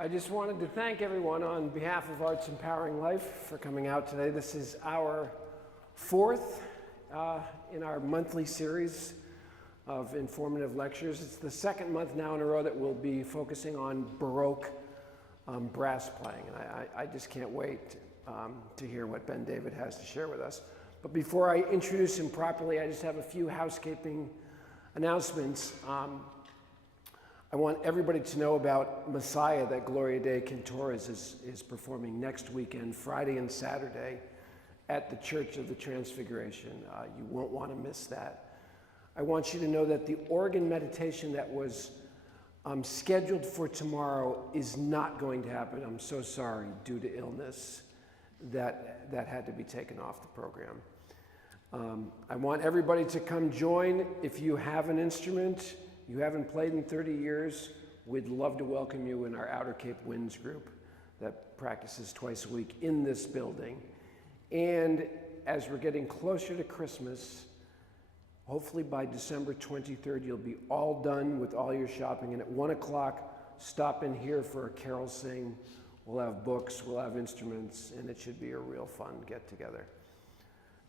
I just wanted to thank everyone on behalf of Arts Empowering Life for coming out today. This is our fourth in our monthly series of informative lectures. It's the second month now in a row that we'll be focusing on Baroque brass playing. And I just can't wait to hear what Ben David has to share with us. But before I introduce him properly, I just have a few housekeeping announcements. I want everybody to know about Messiah that Gloria de Cantores is performing next weekend, Friday and Saturday, at the Church of the Transfiguration. You won't want to miss that. I want you to know that the organ meditation that was scheduled for tomorrow is not going to happen. I'm so sorry, due to illness, that had to be taken off the program. I want everybody to come join. If you have an instrument you haven't played in 30 years, we'd love to welcome you in our Outer Cape Winds group that practices twice a week in this building. And as we're getting closer to Christmas, hopefully by December 23rd, you'll be all done with all your shopping. And at 1 o'clock, stop in here for a carol sing. We'll have books, we'll have instruments, and it should be a real fun get together.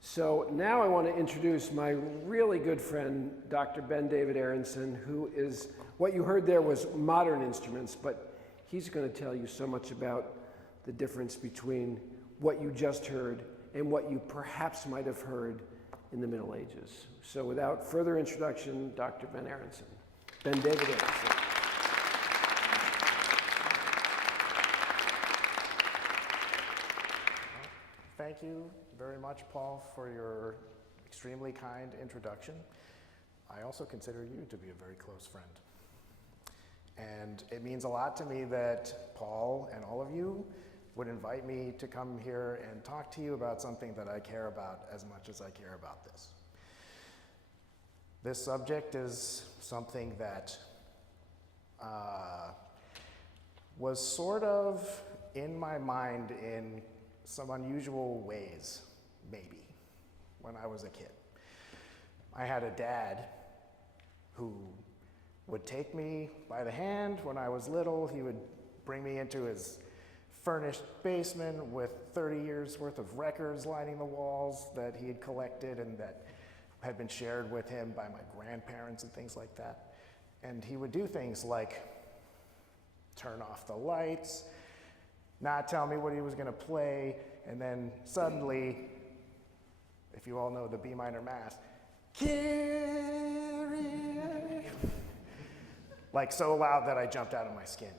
So now I want to introduce my really good friend, Dr. Ben David Aronson, who is, what you heard there was modern instruments, but he's going to tell you so much about the difference between what you just heard and what you perhaps might have heard in the Middle Ages. So without further introduction, Dr. Ben Aronson. Ben David Aronson. Thank you very much, Paul, for your extremely kind introduction. I also consider you to be a very close friend. And it means a lot to me that Paul and all of you would invite me to come here and talk to you about something that I care about as much as I care about this. This subject is something that was sort of in my mind in some unusual ways, maybe, when I was a kid. I had a dad who would take me by the hand when I was little. He would bring me into his furnished basement with 30 years worth of records lining the walls that he had collected and that had been shared with him by my grandparents and things like that. And he would do things like turn off the lights, not tell me what he was going to play, and then suddenly, if you all know the B minor Mass, Kyrie, like so loud that I jumped out of my skin.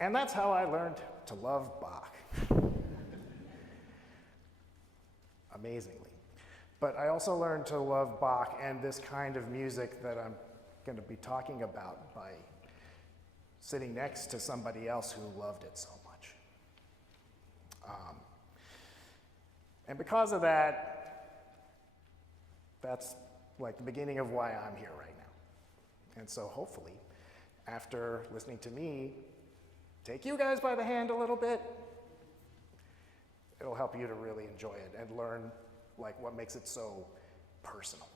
And that's how I learned to love Bach. Amazingly. But I also learned to love Bach and this kind of music that I'm going to be talking about by sitting next to somebody else who loved it so much. And because of that, that's like the beginning of why I'm here right now. And so hopefully, after listening to me take you guys by the hand a little bit, it'll help you to really enjoy it and learn like what makes it so personal.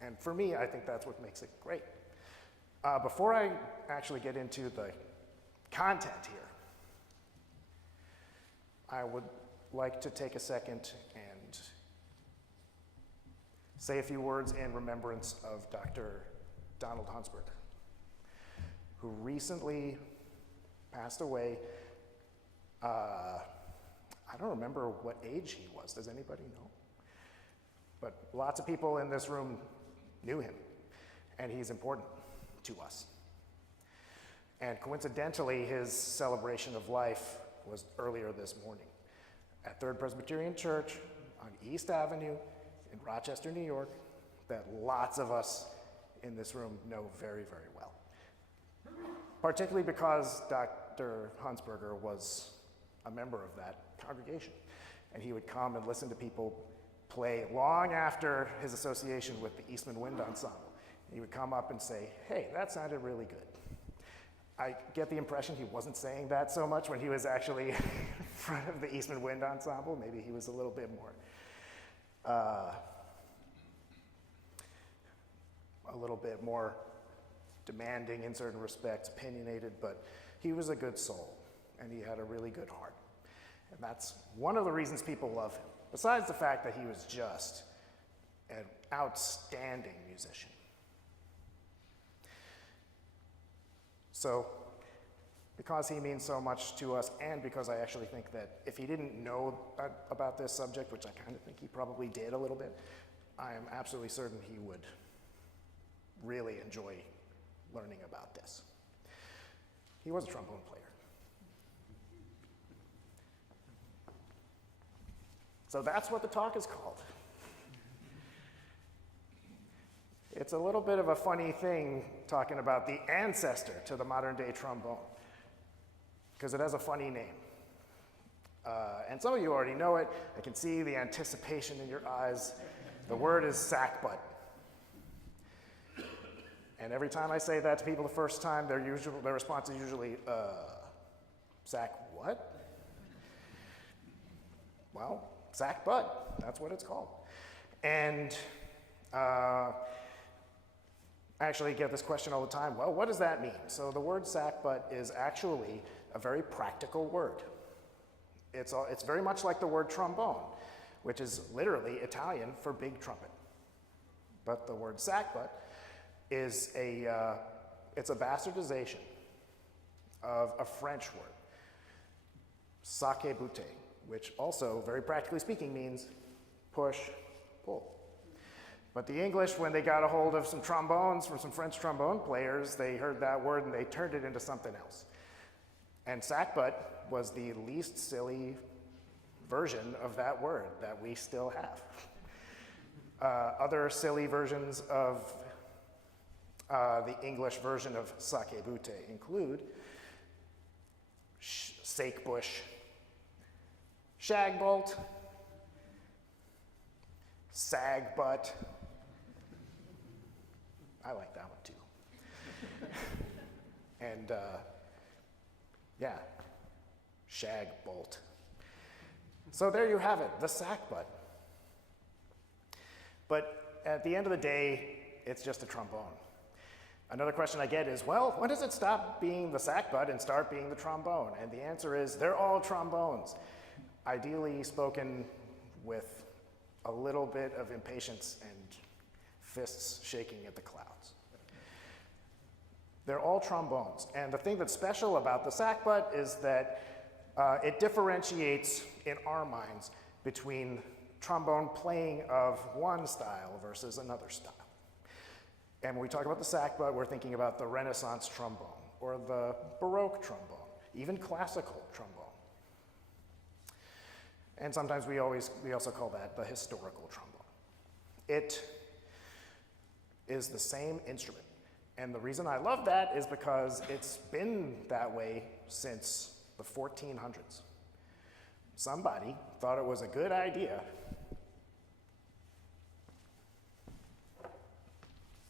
And for me, I think that's what makes it great. Before I actually get into the content here, I would like to take a second and say a few words in remembrance of Dr. Donald Hansberger, who recently passed away. I don't remember what age he was. Does anybody know? But lots of people in this room knew him, and he's important to us. And coincidentally, his celebration of life was earlier this morning at Third Presbyterian Church on East Avenue in Rochester, New York, that lots of us in this room know very, very well. Particularly because Dr. Hansberger was a member of that congregation. And he would come and listen to people play long after his association with the Eastman Wind Ensemble. He would come up and say, hey, that sounded really good. I get the impression he wasn't saying that so much when he was actually in front of the Eastman Wind Ensemble. Maybe he was a little bit more demanding in certain respects, opinionated, but he was a good soul, and he had a really good heart. And that's one of the reasons people love him, besides the fact that he was just an outstanding musician. So, because he means so much to us, and because I actually think that if he didn't know about this subject, which I kind of think he probably did a little bit, I am absolutely certain he would really enjoy learning about this. He was a trombone player. So that's what the talk is called. It's a little bit of a funny thing talking about the ancestor to the modern day trombone, because it has a funny name. And some of you already know it. I can see the anticipation in your eyes. The word is sackbut. And every time I say that to people the first time, their response is usually, sack what? Well, sackbut, that's what it's called. And I actually get this question all the time, well, what does that mean? So the word sackbut is actually a very practical word. It's very much like the word trombone, which is literally Italian for big trumpet. But the word sackbut is it's a bastardization of a French word, sackbut, which also, very practically speaking, means push, pull. But the English, when they got a hold of some trombones from some French trombone players, they heard that word and they turned it into something else. And sackbut was the least silly version of that word that we still have. Other silly versions of the English version of sackbut include sakebush, shagbolt, sagbutt. I like that one too. And yeah, shagbolt. So there you have it, the sackbut. But at the end of the day, it's just a trombone. Another question I get is, well, when does it stop being the sackbut and start being the trombone? And the answer is, they're all trombones. Ideally spoken with a little bit of impatience and fists shaking at the clouds. They're all trombones. And the thing that's special about the sackbut is that it differentiates in our minds between trombone playing of one style versus another style. And when we talk about the sackbut, we're thinking about the Renaissance trombone or the Baroque trombone, even classical trombone. And sometimes we also call that the historical trombone. It is the same instrument. And the reason I love that is because it's been that way since the 1400s. Somebody thought it was a good idea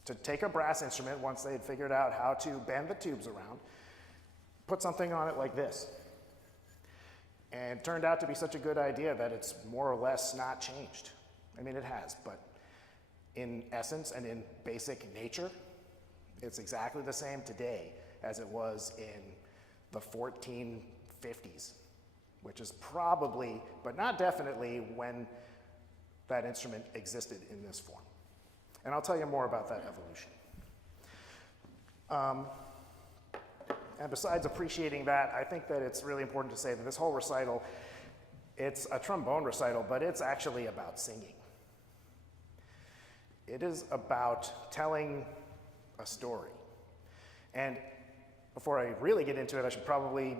to take a brass instrument once they had figured out how to bend the tubes around, put something on it like this. And it turned out to be such a good idea that it's more or less not changed. I mean, it has, but in essence and in basic nature, it's exactly the same today as it was in the 1450s, which is probably, but not definitely, when that instrument existed in this form. And I'll tell you more about that evolution. And besides appreciating that, I think that it's really important to say that this whole recital, it's a trombone recital, but it's actually about singing. It is about telling a story. And before I really get into it, I should probably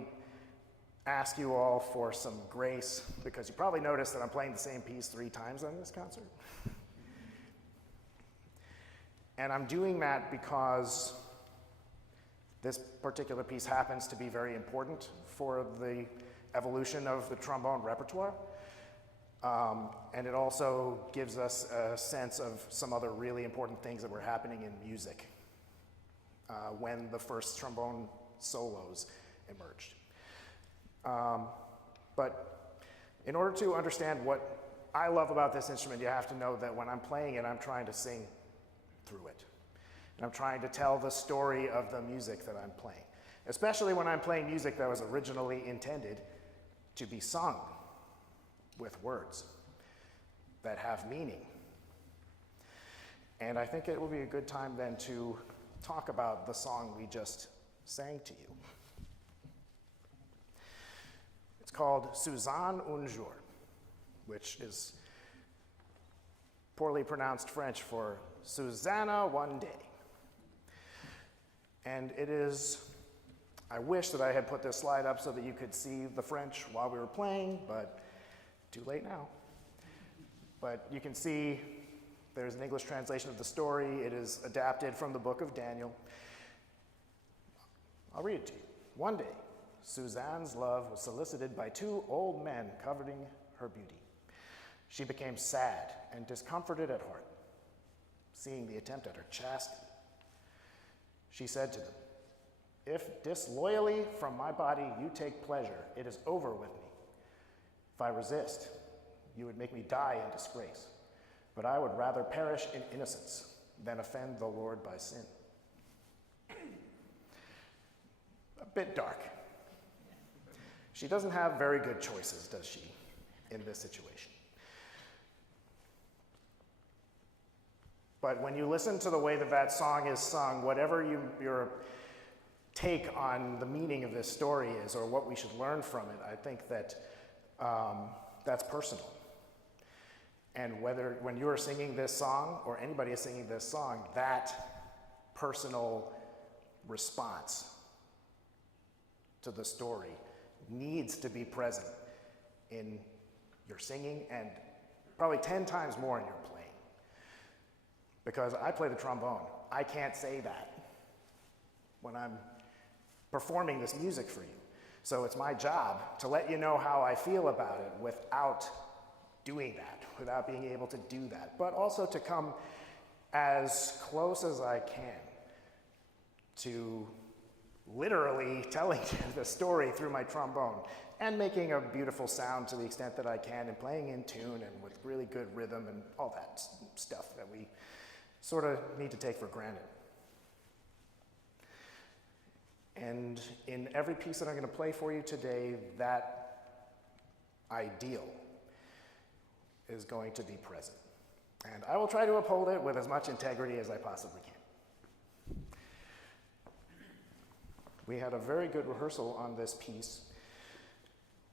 ask you all for some grace, because you probably noticed that I'm playing the same piece 3 times on this concert. And I'm doing that because this particular piece happens to be very important for the evolution of the trombone repertoire. And it also gives us a sense of some other really important things that were happening in music when the first trombone solos emerged. But in order to understand what I love about this instrument, you have to know that when I'm playing it, I'm trying to sing through it. And I'm trying to tell the story of the music that I'm playing, especially when I'm playing music that was originally intended to be sung with words that have meaning. And I think it will be a good time then to talk about the song we just sang to you. It's called Susanne un jour, which is poorly pronounced French for Susanna one day. And it is, I wish that I had put this slide up so that you could see the French while we were playing, but too late now. But you can see there's an English translation of the story. It is adapted from the book of Daniel. I'll read it to you. One day, Suzanne's love was solicited by two old men coveting her beauty. She became sad and discomforted at heart, seeing the attempt at her chastity. She said to them, "If disloyally from my body you take pleasure, it is over with me. If I resist, you would make me die in disgrace. But I would rather perish in innocence than offend the Lord by sin." A bit dark. She doesn't have very good choices, does she, in this situation? But when you listen to the way that that song is sung, whatever your take on the meaning of this story is, or what we should learn from it, I think that that's personal. And when you are singing this song, or anybody is singing this song, that personal response to the story needs to be present in your singing, and probably 10 times more in your playing. Because I play the trombone. I can't say that when I'm performing this music for you. So it's my job to let you know how I feel about it without doing that, without being able to do that, but also to come as close as I can to literally telling you the story through my trombone and making a beautiful sound to the extent that I can, and playing in tune and with really good rhythm and all that stuff that we sort of need to take for granted. And in every piece that I'm going to play for you today, that ideal is going to be present. And I will try to uphold it with as much integrity as I possibly can. We had a very good rehearsal on this piece,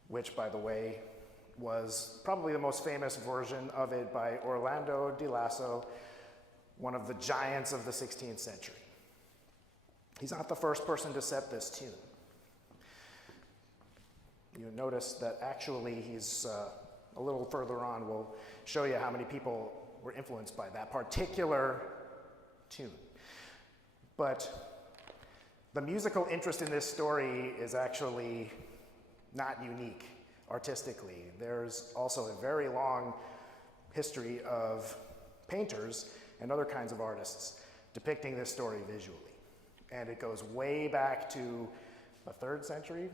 which, by the way, was probably the most famous version of it by Orlando di Lasso, one of the giants of the 16th century. He's not the first person to set this tune. You notice that actually he's a little further on, we'll show you how many people were influenced by that particular tune. But the musical interest in this story is actually not unique artistically. There's also a very long history of painters and other kinds of artists depicting this story visually. And it goes way back to the 3rd century.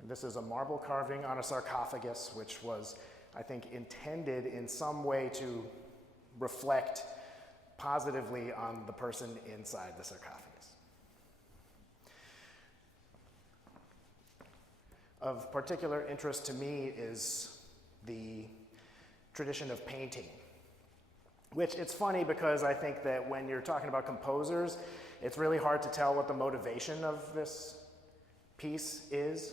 And this is a marble carving on a sarcophagus, which was, I think, intended in some way to reflect positively on the person inside the sarcophagus. Of particular interest to me is the tradition of painting, which it's funny because I think that when you're talking about composers, it's really hard to tell what the motivation of this piece is.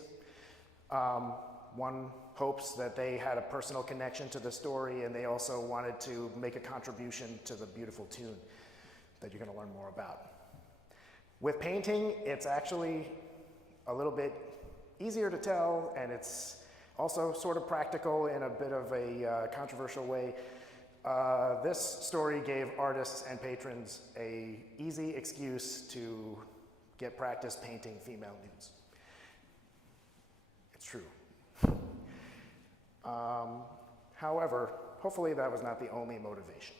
One hopes that they had a personal connection to the story, and they also wanted to make a contribution to the beautiful tune that you're going to learn more about. With painting, it's actually a little bit easier to tell, and it's also sort of practical in a bit of a controversial way. This story gave artists and patrons an easy excuse to get practice painting female nudes. It's true. However, hopefully that was not the only motivation.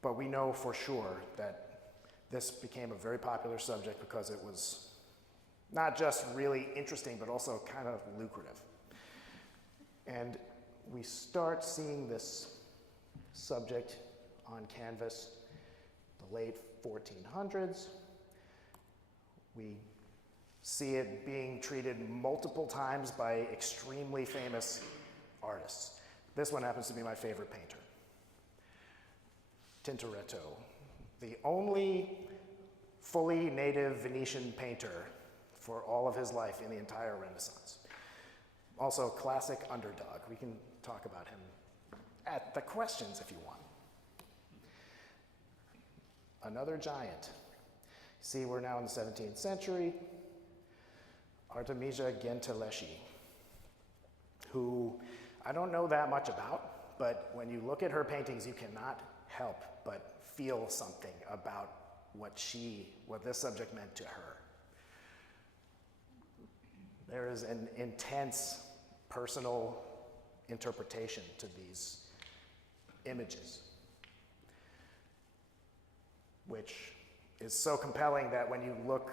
But we know for sure that this became a very popular subject because it was not just really interesting, but also kind of lucrative. And we start seeing this subject on canvas the late 1400s. We see it being treated multiple times by extremely famous artists. This one happens to be my favorite painter, Tintoretto, the only fully native Venetian painter for all of his life in the entire Renaissance. Also, classic underdog. We can talk about him at the questions if you want. Another giant. See, we're now in the 17th century. Artemisia Gentileschi, who I don't know that much about, but when you look at her paintings, you cannot help but feel something about what this subject meant to her. There is an intense personal interpretation to these images, which is so compelling that when you look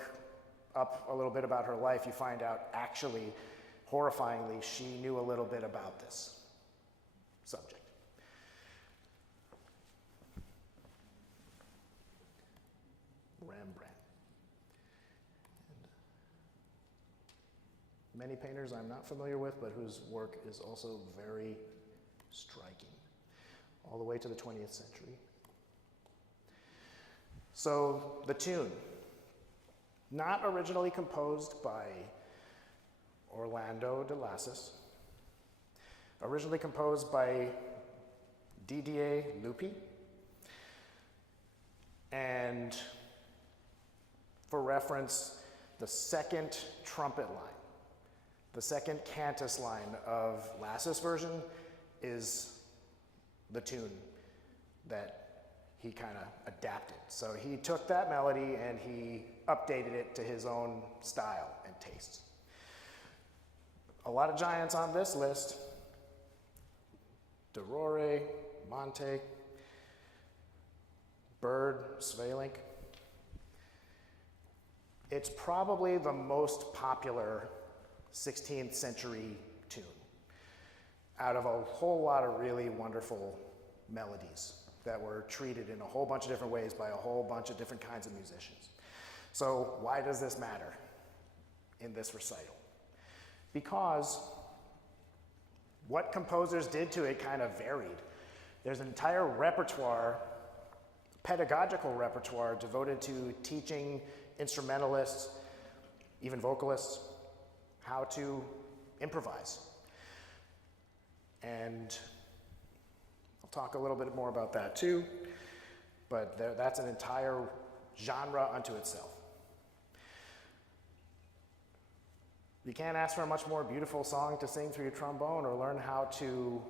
up a little bit about her life, you find out actually, horrifyingly, she knew a little bit about this subject. Rembrandt. And many painters I'm not familiar with, but whose work is also very striking, all the way to the 20th century. So the tune, not originally composed by Orlando di Lasso, originally composed by Didier Lupi, and for reference, the second trumpet line, the second cantus line of Lasso's version is the tune that he kind of adapted. So he took that melody and he updated it to his own style and tastes. A lot of giants on this list: Dorore, Monte, Bird, Svelink. It's probably the most popular 16th century tune out of a whole lot of really wonderful melodies that were treated in a whole bunch of different ways by a whole bunch of different kinds of musicians. So why does this matter in this recital? Because what composers did to it kind of varied. There's an entire repertoire, pedagogical repertoire, devoted to teaching instrumentalists, even vocalists, how to improvise. And I'll talk a little bit more about that too, but that's an entire genre unto itself. You can't ask for a much more beautiful song to sing through your trombone or learn how to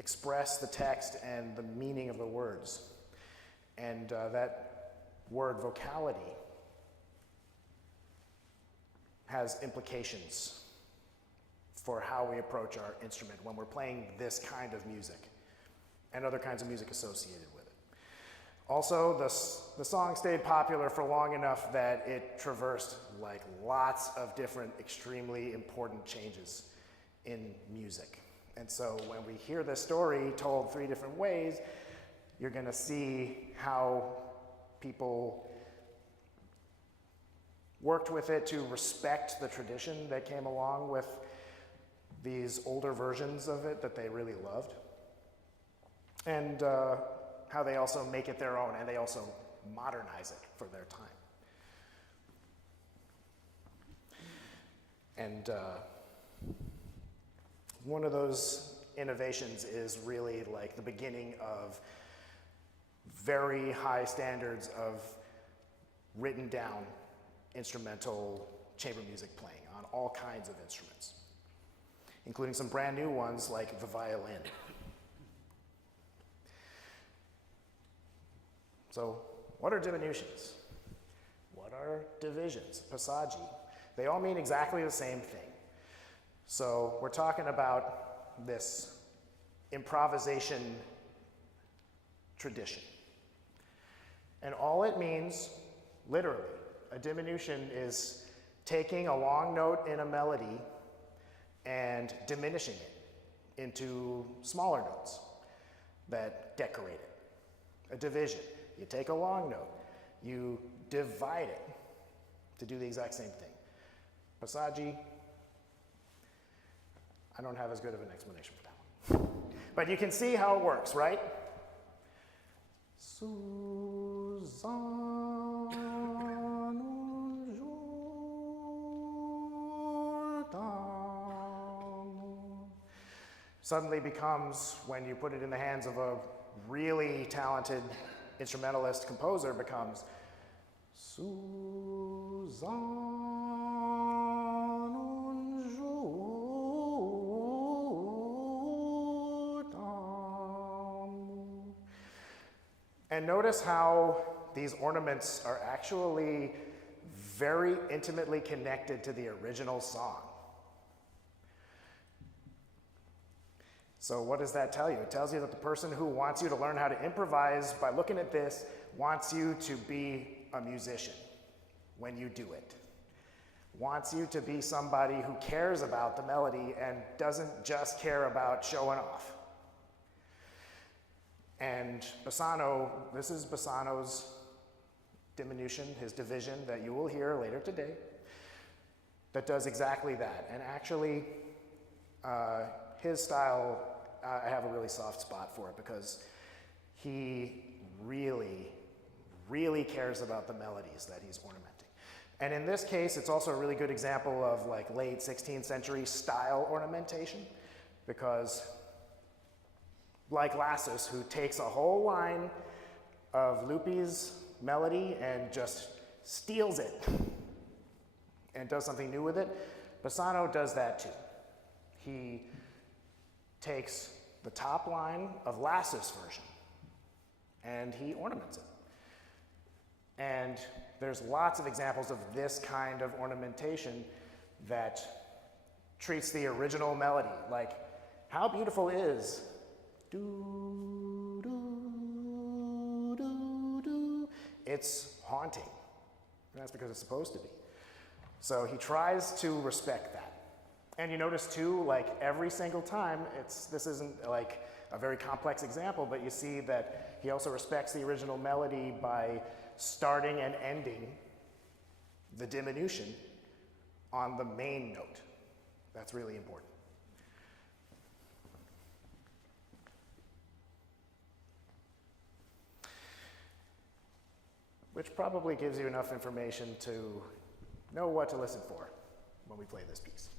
express the text and the meaning of the words. And that word vocality has implications for how we approach our instrument when we're playing this kind of music and other kinds of music associated with it. Also, the song stayed popular for long enough that it traversed like lots of different extremely important changes in music. And so when we hear this story told three different ways, you're going to see how people worked with it to respect the tradition that came along with these older versions of it that they really loved, and how they also make it their own, and they also modernize it for their time. And one of those innovations is really like the beginning of very high standards of written down instrumental chamber music playing on all kinds of instruments, including some brand new ones like the violin. So what are diminutions? What are divisions? Passaggi? They all mean exactly the same thing. So we're talking about this improvisation tradition. And all it means, literally, a diminution is taking a long note in a melody and diminishing it into smaller notes that decorate it. A division. You take a long note, you divide it to do the exact same thing. Passaggi, I don't have as good of an explanation for that one. But you can see how it works, right? Susanne, suddenly becomes, when you put it in the hands of a really talented instrumentalist composer, becomes Susanne. And notice how these ornaments are actually very intimately connected to the original song. So what does that tell you? It tells you that the person who wants you to learn how to improvise by looking at this wants you to be a musician when you do it. Wants you to be somebody who cares about the melody and doesn't just care about showing off. And Bassano, this is Bassano's diminution, his division that you will hear later today, that does exactly that. And actually, his style, I have a really soft spot for it because he really, really cares about the melodies that he's ornamenting. And in this case, it's also a really good example of like late 16th century style ornamentation, because like Lassus, who takes a whole line of Lupi's melody and just steals it and does something new with it, Bassano does that too. He takes the top line of Lassus' version and he ornaments it. And there's lots of examples of this kind of ornamentation that treats the original melody. Like, how beautiful is do, do, do, do. It's haunting. And that's because it's supposed to be. So he tries to respect that. And you notice too, like every single time, this isn't like a very complex example, but you see that he also respects the original melody by starting and ending the diminution on the main note. That's really important. Which probably gives you enough information to know what to listen for when we play this piece.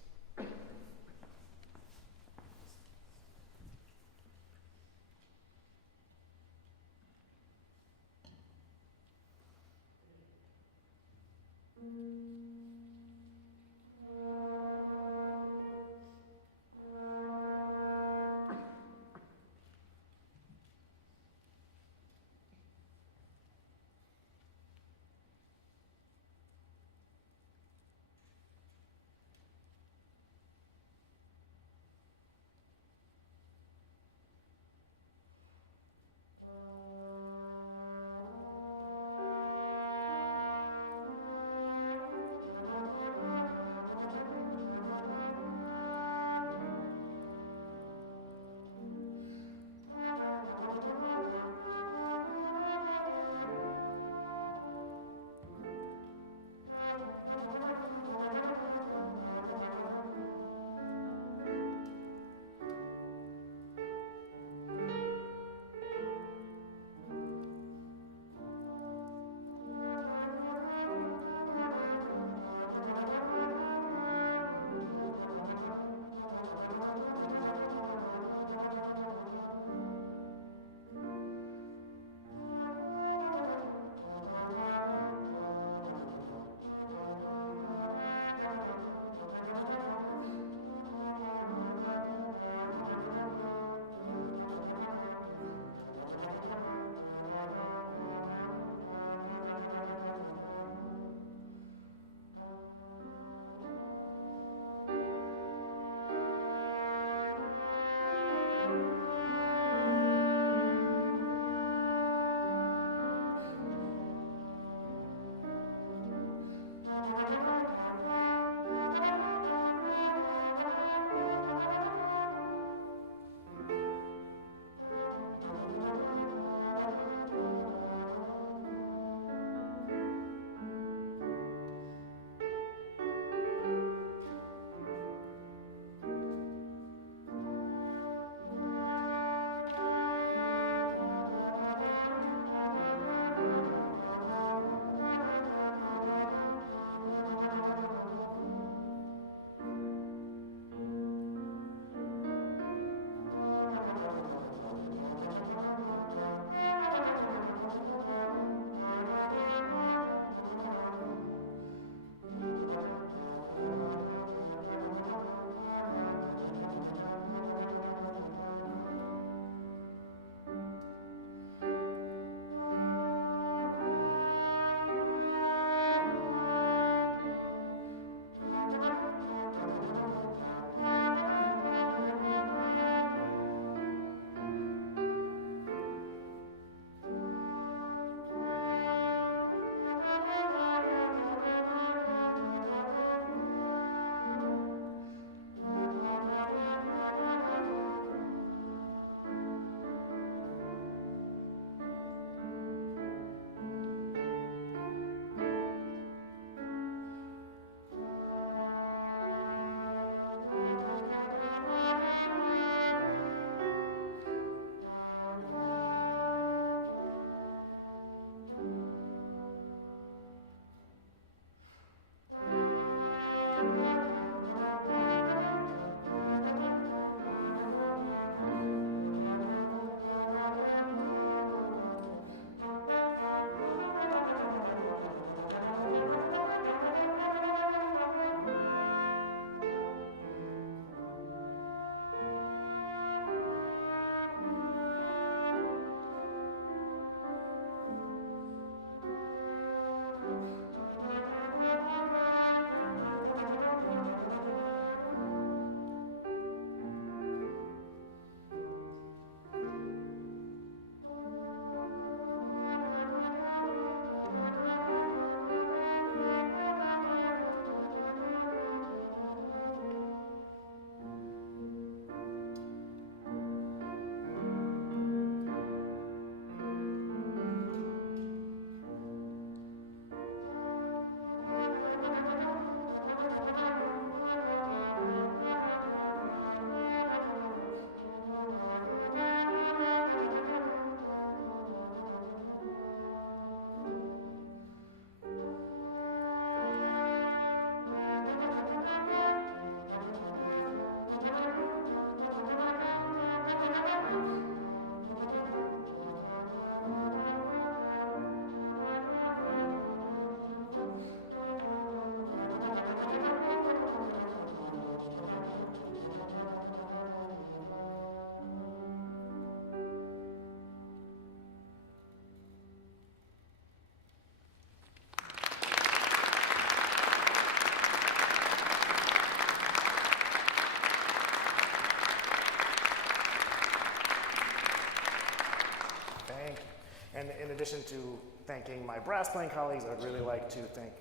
And in addition to thanking my brass playing colleagues, I'd really like to thank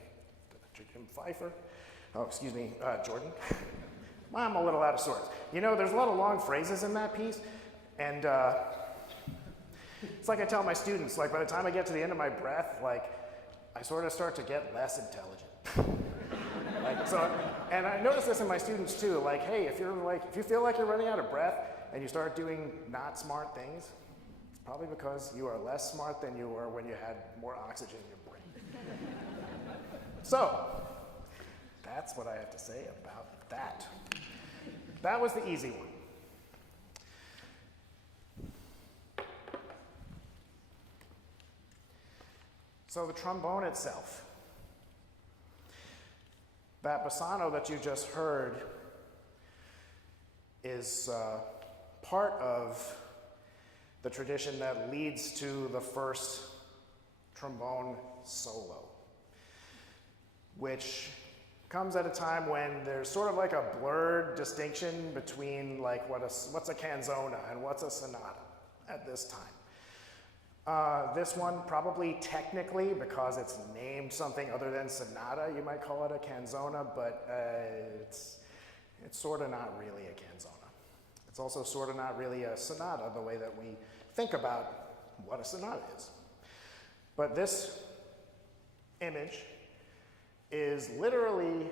Jim Pfeiffer. Oh, excuse me, Jordan. I'm a little out of sorts. You know, there's a lot of long phrases in that piece, and it's like I tell my students, like by the time I get to the end of my breath, like I sort of start to get less intelligent. And I notice this in my students too, like, hey, if you feel like you're running out of breath and you start doing not smart things, it's probably because you are less smart than you were when you had more oxygen in your brain. So, that's what I have to say about that. That was the easy one. So the trombone itself. That bassano that you just heard is part of the tradition that leads to the first trombone solo, which comes at a time when there's sort of like a blurred distinction between like what's a canzona and what's a sonata at this time. This one probably technically, because it's named something other than sonata, you might call it a canzona, but it's sort of not really a canzona. It's also sort of not really a sonata the way that we think about what a sonata is. But this image is literally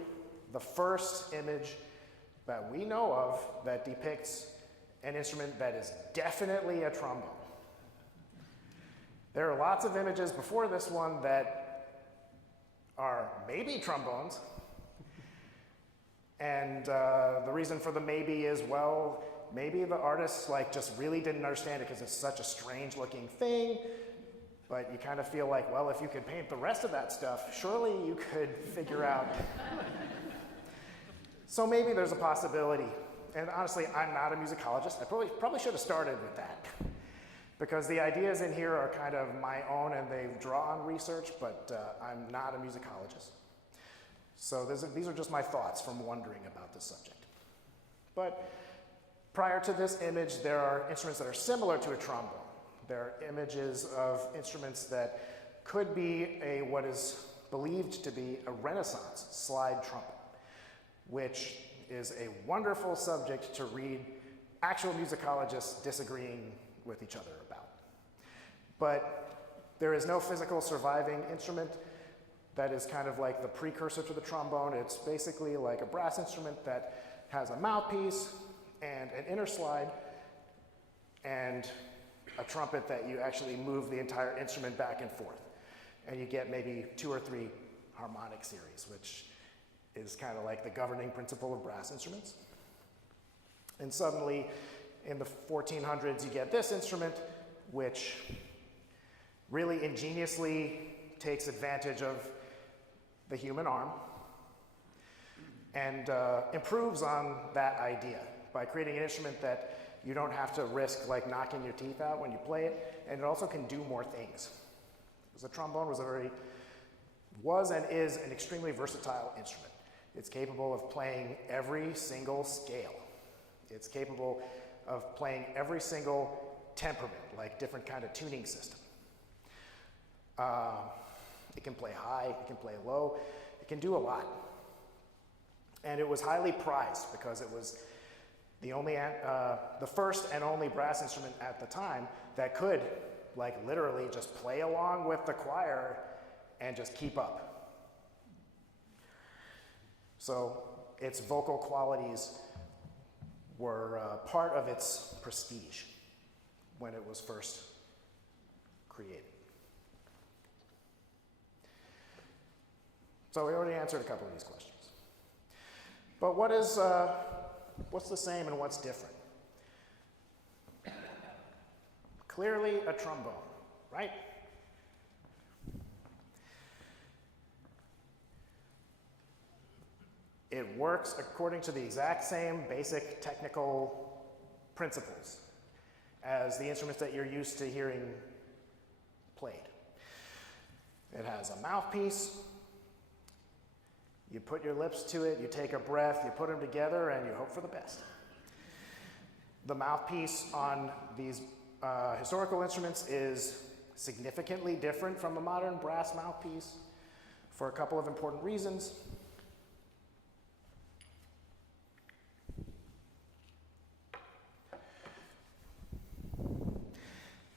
the first image that we know of that depicts an instrument that is definitely a trombone. There are lots of images before this one that are maybe trombones. And the reason for the maybe is, well, maybe the artists just really didn't understand it because it's such a strange looking thing. But you kind of feel like, well, if you could paint the rest of that stuff, surely you could figure out. So maybe there's a possibility. And honestly, I'm not a musicologist. I probably should have started with that. Because the ideas in here are kind of my own and they draw on research, but I'm not a musicologist. So these are just my thoughts from wondering about this subject. But prior to this image, there are instruments that are similar to a trombone. There are images of instruments that could be what is believed to be a Renaissance slide trumpet, which is a wonderful subject to read actual musicologists disagreeing with each other about. But there is no physical surviving instrument that is kind of like the precursor to the trombone. It's basically like a brass instrument that has a mouthpiece and an inner slide and a trumpet that you actually move the entire instrument back and forth. And you get maybe 2 or 3 harmonic series, which is kind of like the governing principle of brass instruments. And suddenly, in the 1400s, you get this instrument, which really ingeniously takes advantage of the human arm and improves on that idea by creating an instrument that you don't have to risk knocking your teeth out when you play it, and it also can do more things. Because the trombone was and is an extremely versatile instrument. It's capable of playing every single scale. It's capable of playing every single temperament, like different kind of tuning system. It can play high, it can play low, it can do a lot. And it was highly prized because it was the first and only brass instrument at the time that could literally just play along with the choir and just keep up. So its vocal qualities were part of its prestige when it was first created. So we already answered a couple of these questions. But what's the same and what's different? Clearly a trombone, right? It works according to the exact same basic technical principles as the instruments that you're used to hearing played. It has a mouthpiece. You put your lips to it, you take a breath, you put them together, and you hope for the best. The mouthpiece on these historical instruments is significantly different from a modern brass mouthpiece for a couple of important reasons.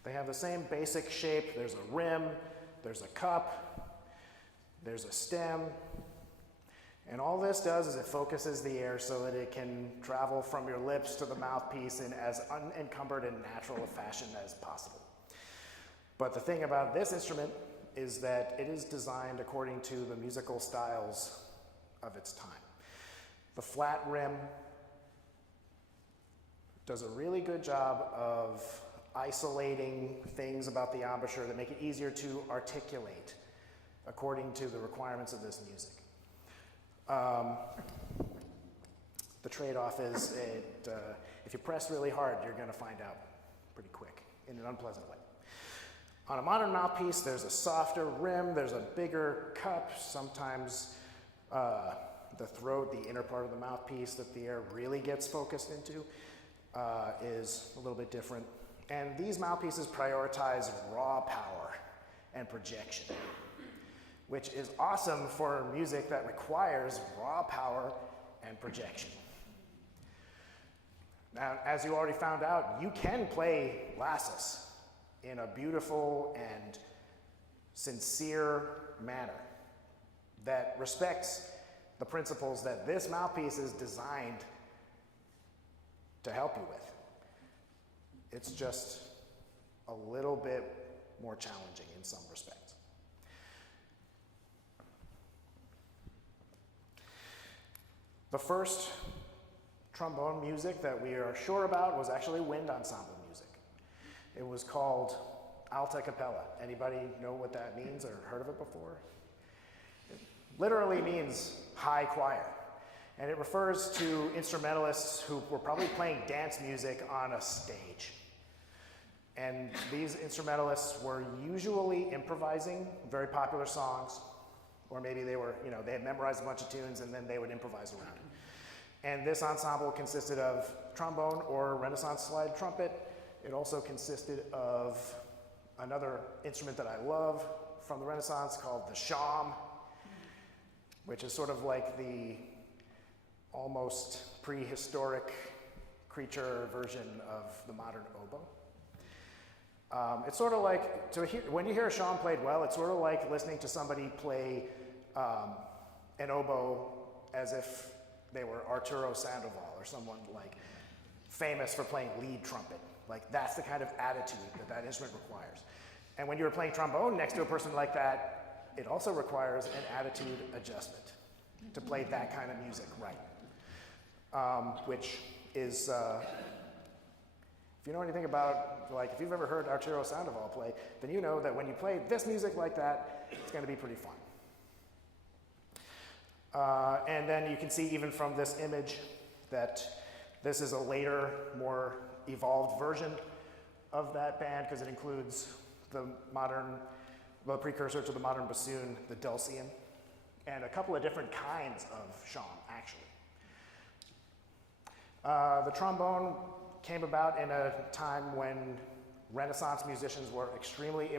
They have the same basic shape. There's a rim, there's a cup, there's a stem, and all this does is it focuses the air so that it can travel from your lips to the mouthpiece in as unencumbered and natural a fashion as possible. But the thing about this instrument is that it is designed according to the musical styles of its time. The flat rim does a really good job of isolating things about the embouchure that make it easier to articulate according to the requirements of this music. The trade-off is if you press really hard, you're going to find out pretty quick in an unpleasant way. On a modern mouthpiece, there's a softer rim, there's a bigger cup, sometimes the throat, the inner part of the mouthpiece that the air really gets focused into is a little bit different. And these mouthpieces prioritize raw power and projection, which is awesome for music that requires raw power and projection. Now, as you already found out, you can play lassos in a beautiful and sincere manner that respects the principles that this mouthpiece is designed to help you with. It's just a little bit more challenging in some respects. The first trombone music that we are sure about was actually wind ensemble music. It was called alta cappella. Anybody know what that means or heard of it before? It literally means high choir. And it refers to instrumentalists who were probably playing dance music on a stage. And these instrumentalists were usually improvising very popular songs, or maybe they were, they had memorized a bunch of tunes and then they would improvise around it. And this ensemble consisted of trombone or Renaissance slide trumpet. It also consisted of another instrument that I love from the Renaissance called the shawm, which is sort of like the almost prehistoric creature version of the modern oboe. It's sort of like, when you hear a shawm played well, it's sort of like listening to somebody play an oboe as if they were Arturo Sandoval or someone like famous for playing lead trumpet. Like that's the kind of attitude that that instrument requires. And when you're playing trombone next to a person like that, it also requires an attitude adjustment to play that kind of music right. Which is, if you know anything about, like if you've ever heard Arturo Sandoval play, then you know that when you play this music like that, it's going to be pretty fun. And then you can see even from this image that this is a later, more evolved version of that band because it includes the precursor to the modern bassoon, the dulcian, and a couple of different kinds of shawm, actually. The trombone came about in a time when Renaissance musicians were extremely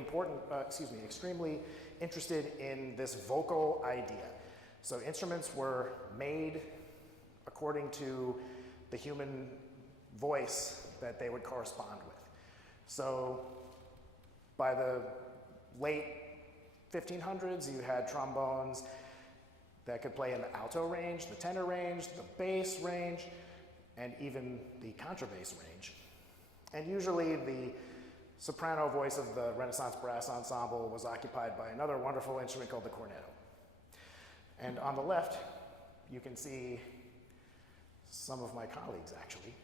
interested in this vocal idea. So instruments were made according to the human voice that they would correspond with. So by the late 1500s, you had trombones that could play in the alto range, the tenor range, the bass range, and even the contrabass range. And usually the soprano voice of the Renaissance brass ensemble was occupied by another wonderful instrument called the cornetto. And on the left, you can see some of my colleagues, actually,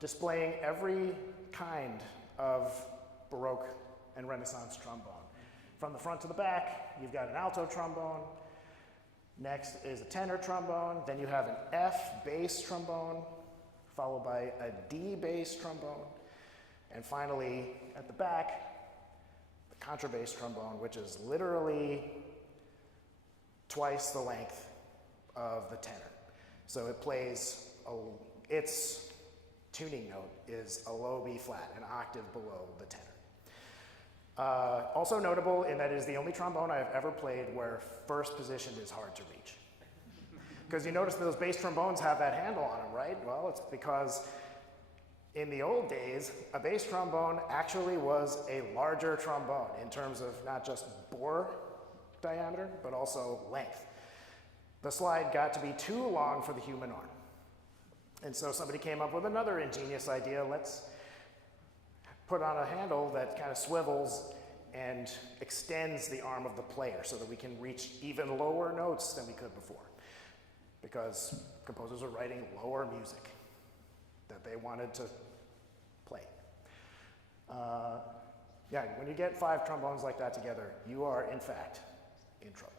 displaying every kind of Baroque and Renaissance trombone. From the front to the back, you've got an alto trombone. Next is a tenor trombone. Then you have an F bass trombone, followed by a D bass trombone. And finally, at the back, the contrabass trombone, which is literally twice the length of the tenor. So it plays, its tuning note is a low B flat, an octave below the tenor. Also notable in that it is the only trombone I have ever played where first position is hard to reach. Because you notice that those bass trombones have that handle on them, right? Well, it's because in the old days, a bass trombone actually was a larger trombone in terms of not just bore diameter, but also length. The slide got to be too long for the human arm. And so somebody came up with another ingenious idea. Let's put on a handle that kind of swivels and extends the arm of the player so that we can reach even lower notes than we could before. Because composers are writing lower music that they wanted to play. Yeah, when you get 5 trombones like that together, you are in fact in trouble.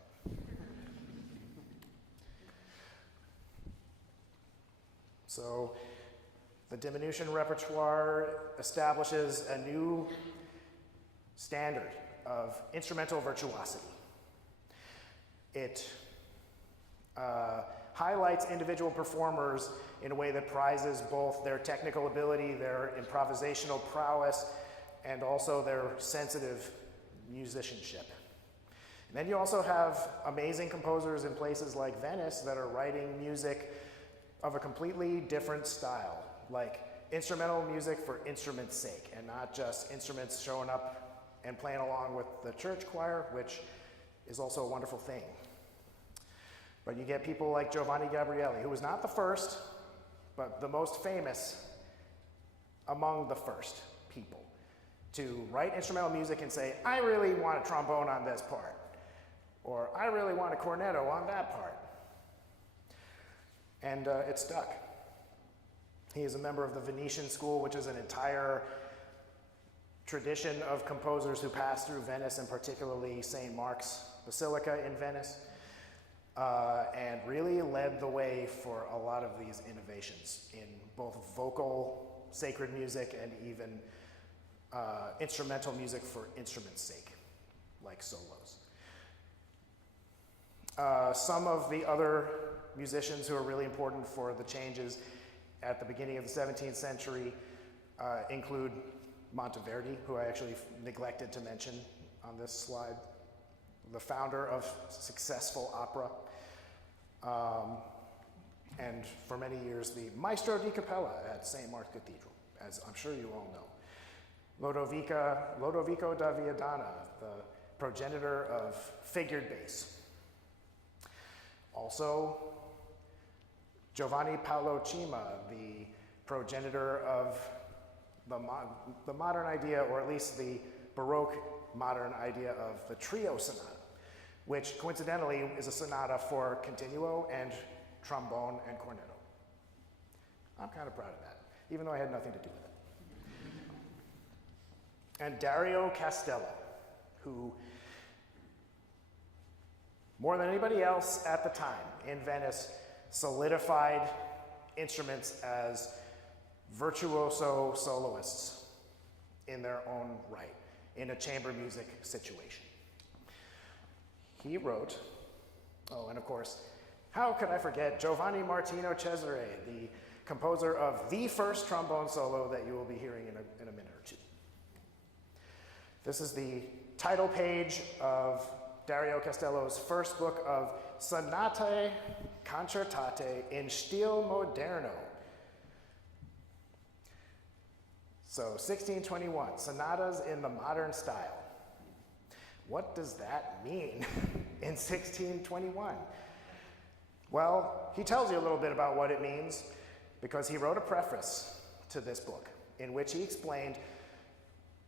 So the diminution repertoire establishes a new standard of instrumental virtuosity. It highlights individual performers in a way that prizes both their technical ability, their improvisational prowess, and also their sensitive musicianship. And then you also have amazing composers in places like Venice that are writing music of a completely different style, like instrumental music for instrument's sake, and not just instruments showing up and playing along with the church choir, which is also a wonderful thing. But you get people like Giovanni Gabrieli, who was not the first, but the most famous among the first people to write instrumental music and say, I really want a trombone on this part, or I really want a cornetto on that part. And it stuck. He is a member of the Venetian School, which is an entire tradition of composers who passed through Venice, and particularly St. Mark's Basilica in Venice, and really led the way for a lot of these innovations in both vocal, sacred music, and even instrumental music for instrument's sake, like solos. Some of the other musicians who are really important for the changes at the beginning of the 17th century include Monteverdi, who I actually neglected to mention on this slide, the founder of successful opera, and for many years the Maestro di Cappella at St. Mark's Cathedral, as I'm sure you all know. Lodovico da Viadana, the progenitor of figured bass. Also, Giovanni Paolo Cima, the progenitor of the modern idea, or at least the Baroque modern idea of the trio sonata, which coincidentally is a sonata for continuo and trombone and cornetto. I'm kind of proud of that, even though I had nothing to do with it. And Dario Castello, who more than anybody else at the time in Venice solidified instruments as virtuoso soloists in their own right, in a chamber music situation. He wrote, oh, and of course, how could I forget Giovanni Martino Cesare, the composer of the first trombone solo that you will be hearing in a minute or two. This is the title page of Dario Castello's first book of Sonate Concertate in Stile Moderno. So 1621, sonatas in the modern style. What does that mean in 1621? Well, he tells you a little bit about what it means because he wrote a preface to this book in which he explained,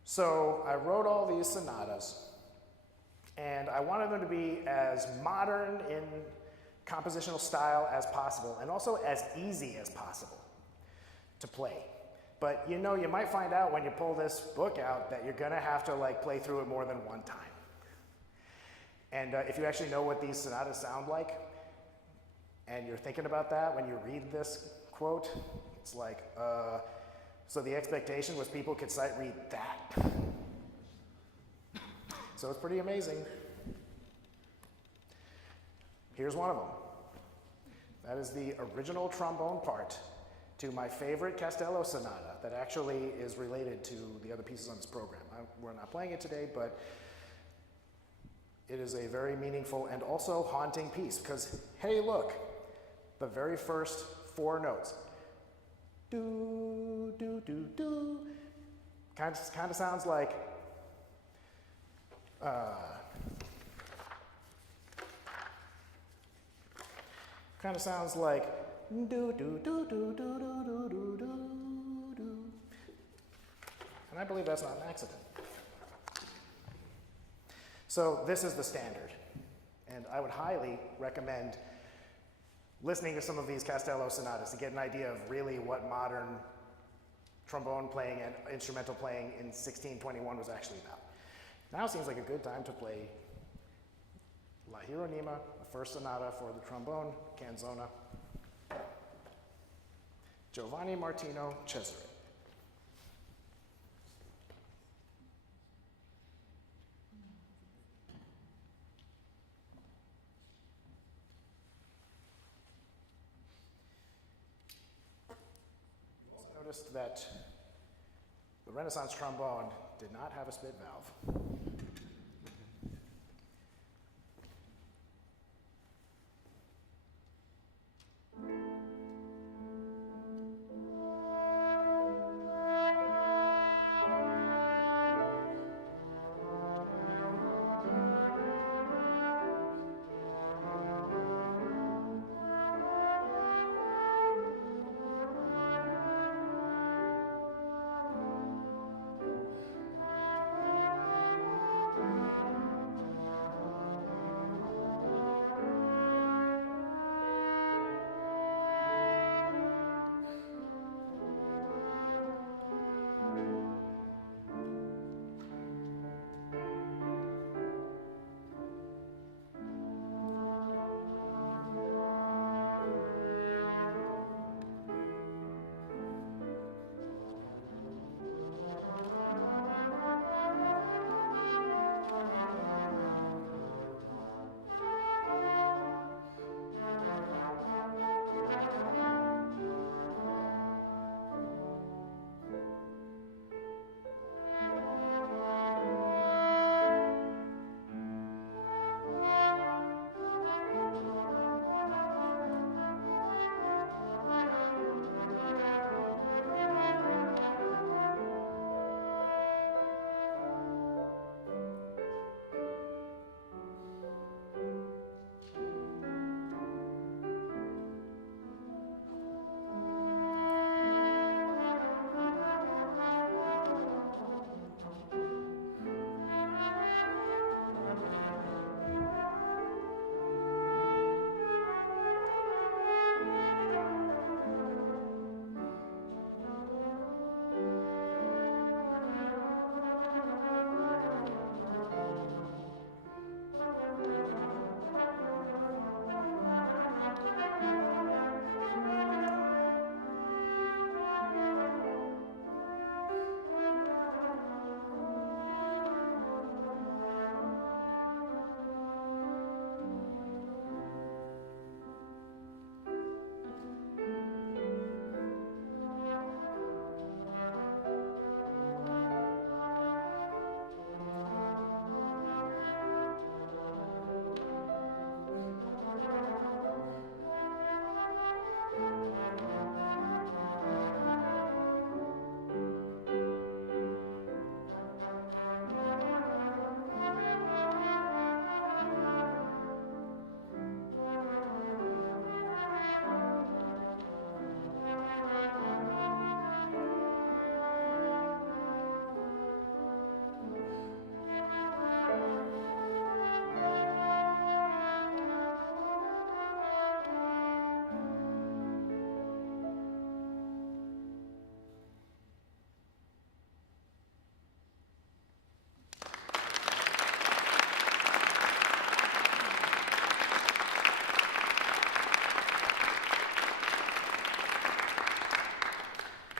so I wrote all these sonatas and I wanted them to be as modern in compositional style as possible and also as easy as possible to play. But you know, you might find out when you pull this book out that you're gonna have to like play through it more than one time. And if you actually know what these sonatas sound like, and you're thinking about that when you read this quote, it's like, so the expectation was people could sight read that. So it's pretty amazing. Here's one of them. That is the original trombone part to my favorite Castello sonata that actually is related to the other pieces on this program. we're not playing it today, but it is a very meaningful and also haunting piece because, hey, look, the very first 4 notes, do, do, do, do, kind of sounds like, do, do, do, do, do, do, do, do, do, do. And I believe that's not an accident. So this is the standard. And I would highly recommend listening to some of these Castello sonatas to get an idea of really what modern trombone playing and instrumental playing in 1621 was actually about. Now seems like a good time to play La Hieronima, the first sonata for the trombone, canzona, Giovanni Martino Cesare. Noticed that the Renaissance trombone did not have a spit valve.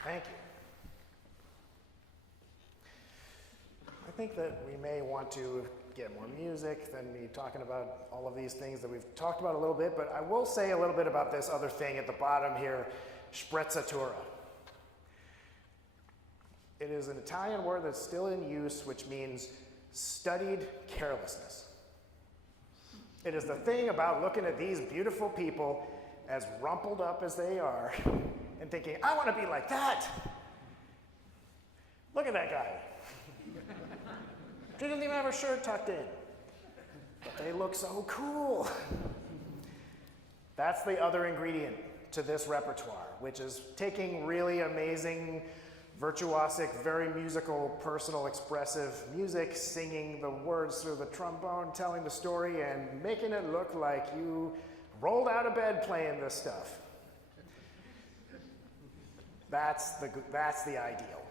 Thank you. I think that we may want to get more music than me talking about all of these things that we've talked about a little bit, but I will say a little bit about this other thing at the bottom here, sprezzatura. It is an Italian word that's still in use, which means studied carelessness. It is the thing about looking at these beautiful people, as rumpled up as they are, and thinking, I want to be like that. Look at that guy. She doesn't even have her shirt tucked in. But they look so cool. That's the other ingredient to this repertoire, which is taking really amazing, virtuosic, very musical, personal, expressive music, singing the words through the trombone, telling the story, and making it look like you rolled out of bed playing this stuff. That's the ideal.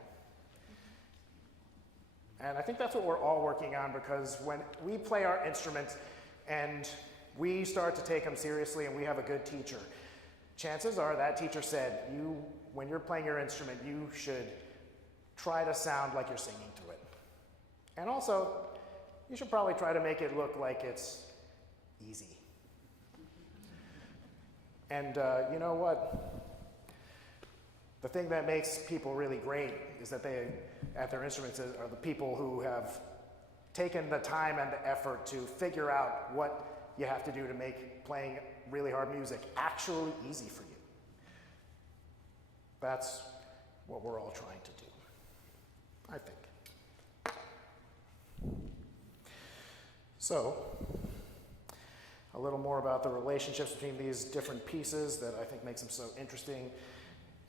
And I think that's what we're all working on, because when we play our instruments and we start to take them seriously and we have a good teacher, chances are that teacher said, when you're playing your instrument, you should try to sound like you're singing to it. And also, you should probably try to make it look like it's easy. And you know what? The thing that makes people really great is that they, at their instruments, are the people who have taken the time and the effort to figure out what you have to do to make playing really hard music actually easy for you. That's what we're all trying to do, I think. So, a little more about the relationships between these different pieces that I think makes them so interesting,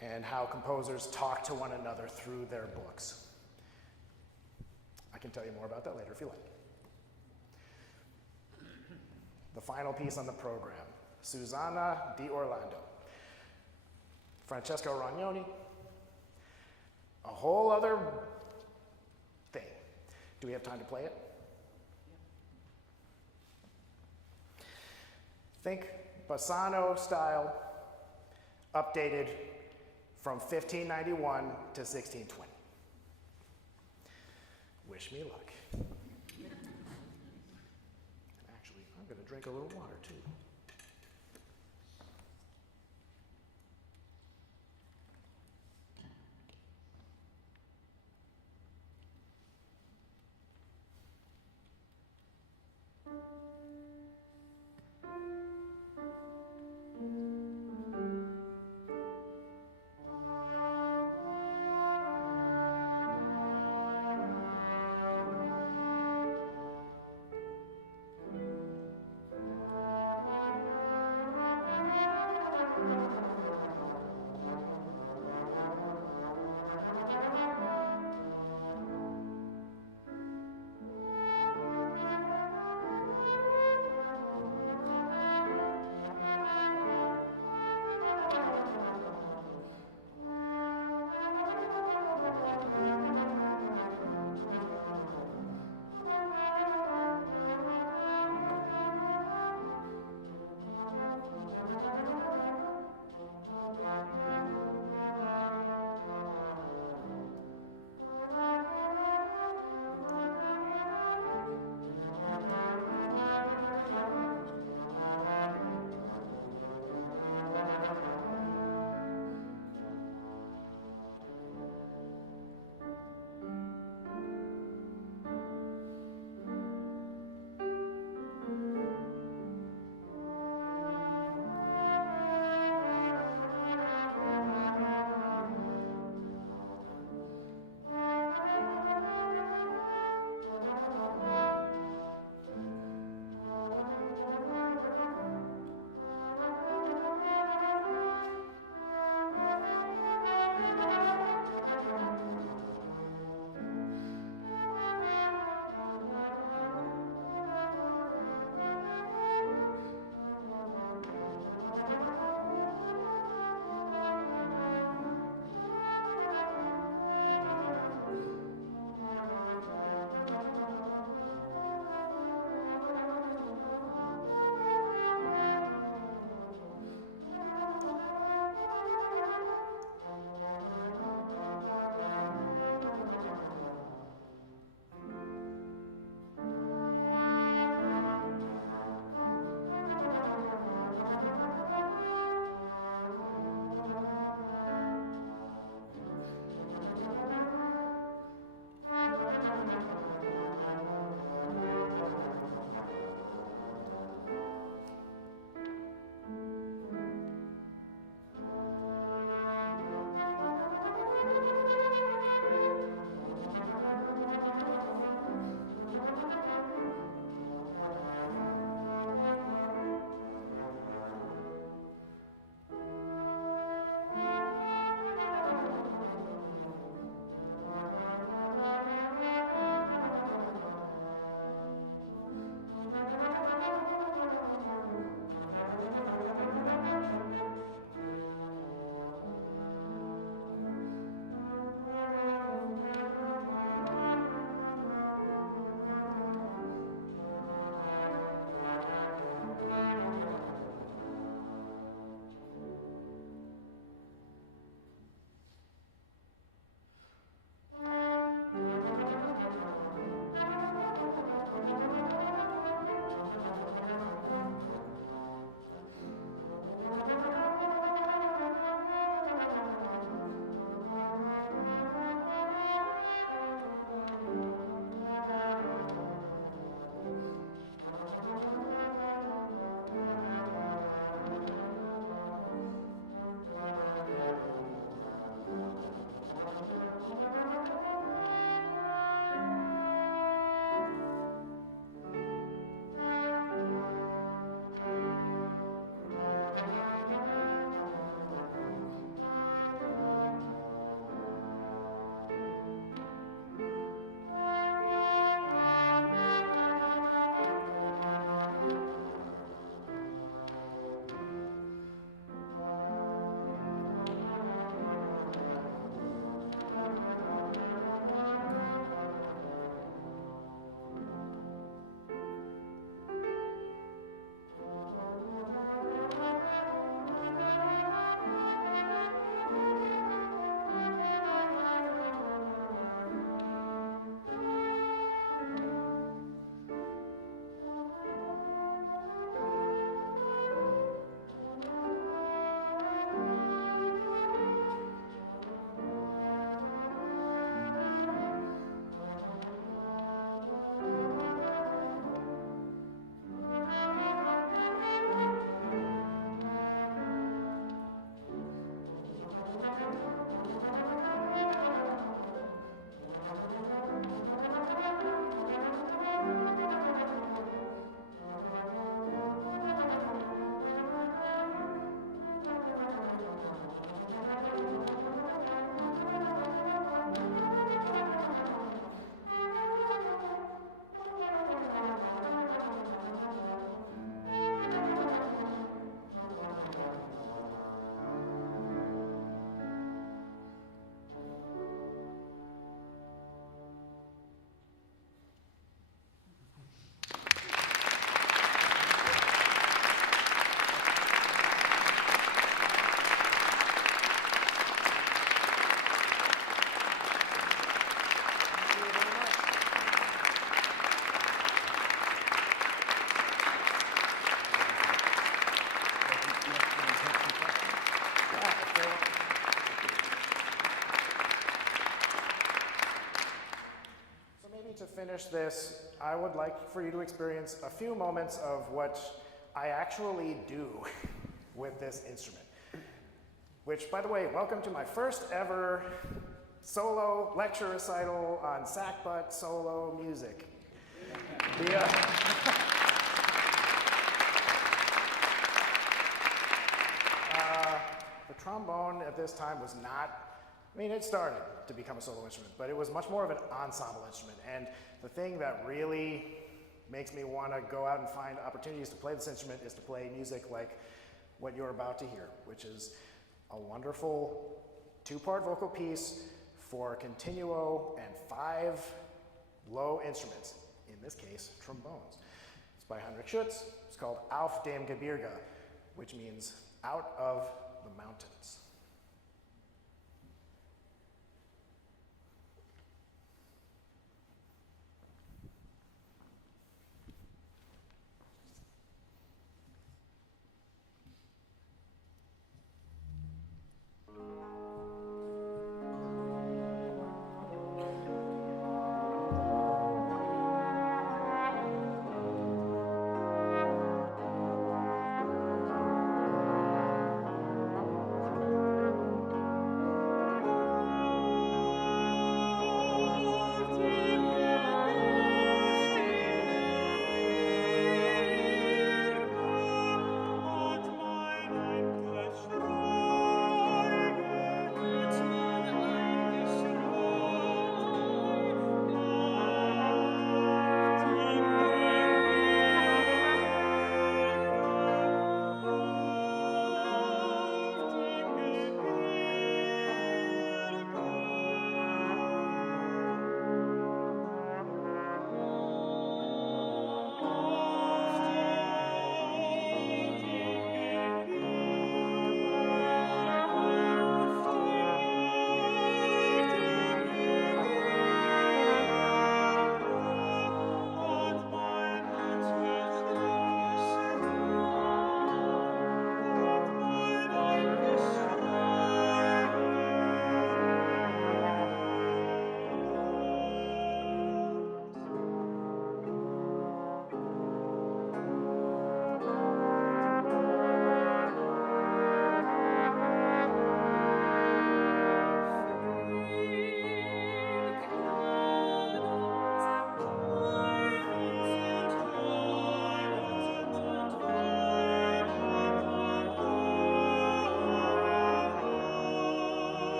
and how composers talk to one another through their books. I can tell you more about that later if you like. The final piece on the program, Susanne di Orlando. Francesco Rognoni, a whole other thing. Do we have time to play it? Think Bassano style, updated from 1591 to 1620. Wish me luck. Actually, I'm going to drink a little water too. finish this, I would like for you to experience a few moments of what I actually do with this instrument. Which, by the way, welcome to my first ever solo lecture recital on Sackbut solo music. The trombone at this time was not, I mean, it started to become a solo instrument, but it was much more of an ensemble instrument. And the thing that really makes me want to go out and find opportunities to play this instrument is to play music like what you're about to hear, which is a wonderful two-part vocal piece for continuo and 5 low instruments, in this case, trombones. It's by Heinrich Schütz. It's called Auf dem Gebirge, which means out of the mountains.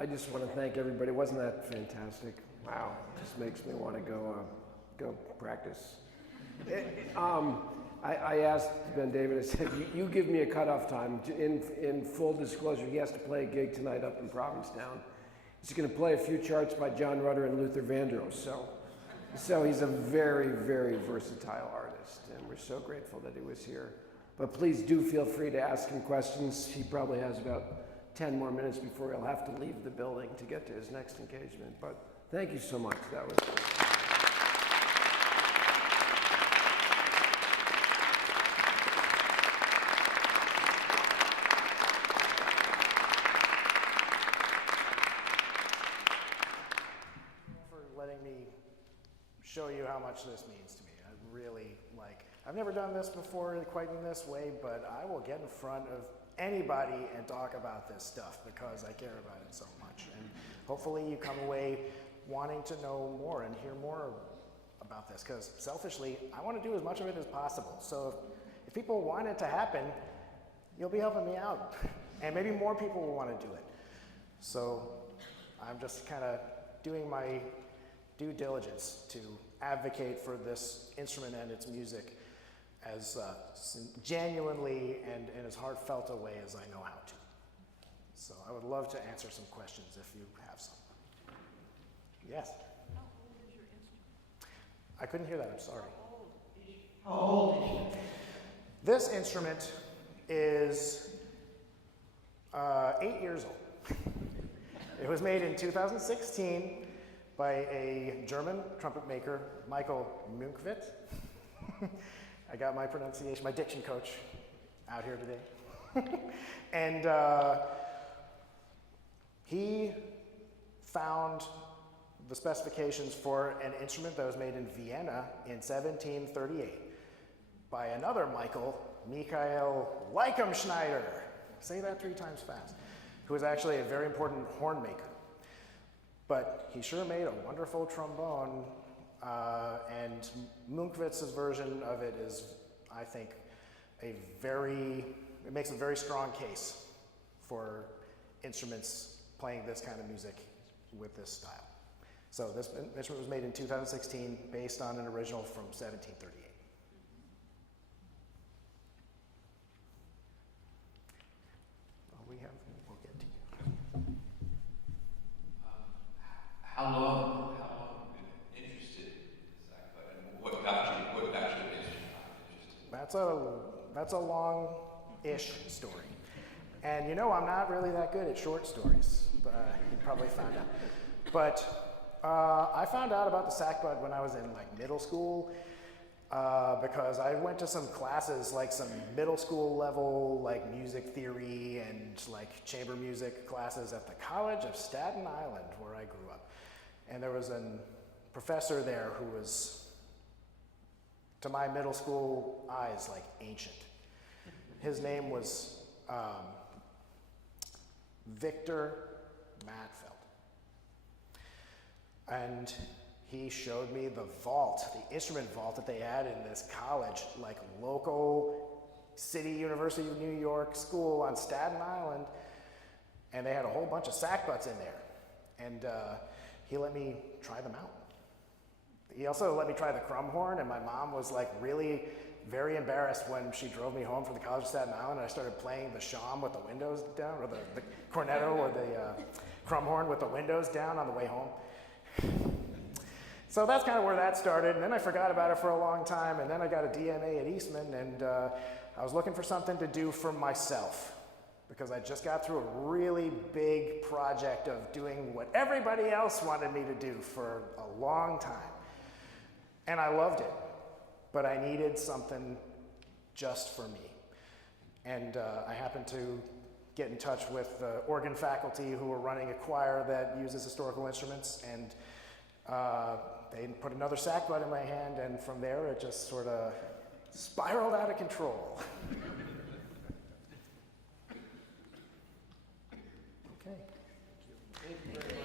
I just want to thank everybody. Wasn't that fantastic? Wow, just makes me want to go practice. I asked Ben David, I said, you give me a cutoff time. In full disclosure, he has to play a gig tonight up in Provincetown. He's going to play a few charts by John Rutter and Luther Vandross. So he's a very, very versatile artist, and we're so grateful that he was here. But please do feel free to ask him questions. He probably has about 10 more minutes before he'll have to leave the building to get to his next engagement. But thank you so much. That was for letting me show you how much this means to me. I really I've never done this before quite in this way, but I will get in front of anybody and talk about this stuff because I care about it so much. And hopefully you come away wanting to know more and hear more about this, because selfishly, I want to do as much of it as possible. So if people want it to happen, you'll be helping me out. And maybe more people will want to do it. So I'm just kind of doing my due diligence to advocate for this instrument and its music as genuinely and in as heartfelt a way as I know how to. So I would love to answer some questions if you have some. Yes? How old is your instrument? I couldn't hear that, I'm sorry. How old is it? This instrument is 8 years old. It was made in 2016 by a German trumpet maker, Michael Munkwitz. I got my pronunciation, my diction coach out here today. And he found the specifications for an instrument that was made in Vienna in 1738 by another Michael Leichenschneider. Say that 3 times fast. Who was actually a very important horn maker. But he sure made a wonderful trombone, and Munkwitz's version of it is, I think, it makes a very strong case for instruments playing this kind of music with this style. So this instrument was made in 2016 based on an original from 1738. We'll get to you. How long interested in Sackbut, and what got you interested? That's a long-ish story. And you know I'm not really that good at short stories, but you probably found out. But I found out about the Sackbut when I was in middle school, because I went to some classes, some middle school level, music theory and chamber music classes at the College of Staten Island, where I grew up. And there was a professor there who was, to my middle school eyes, ancient. His name was Victor Matfeld. And he showed me the vault, the instrument vault that they had in this college, local city, University of New York school on Staten Island. And they had a whole bunch of sackbuts in there. And he let me try them out. He also let me try the crumb horn, and my mom was really very embarrassed when she drove me home from the College of Staten Island and I started playing the shawm with the windows down, or the cornetto or the crumb horn with the windows down on the way home. So that's kind of where that started, and then I forgot about it for a long time, and then I got a DMA at Eastman, and I was looking for something to do for myself, because I just got through a really big project of doing what everybody else wanted me to do for a long time. And I loved it, but I needed something just for me. And I happened to get in touch with the organ faculty who were running a choir that uses historical instruments, and they put another sackbut in my hand, and from there it just sort of spiraled out of control. Okay. Thank you very much.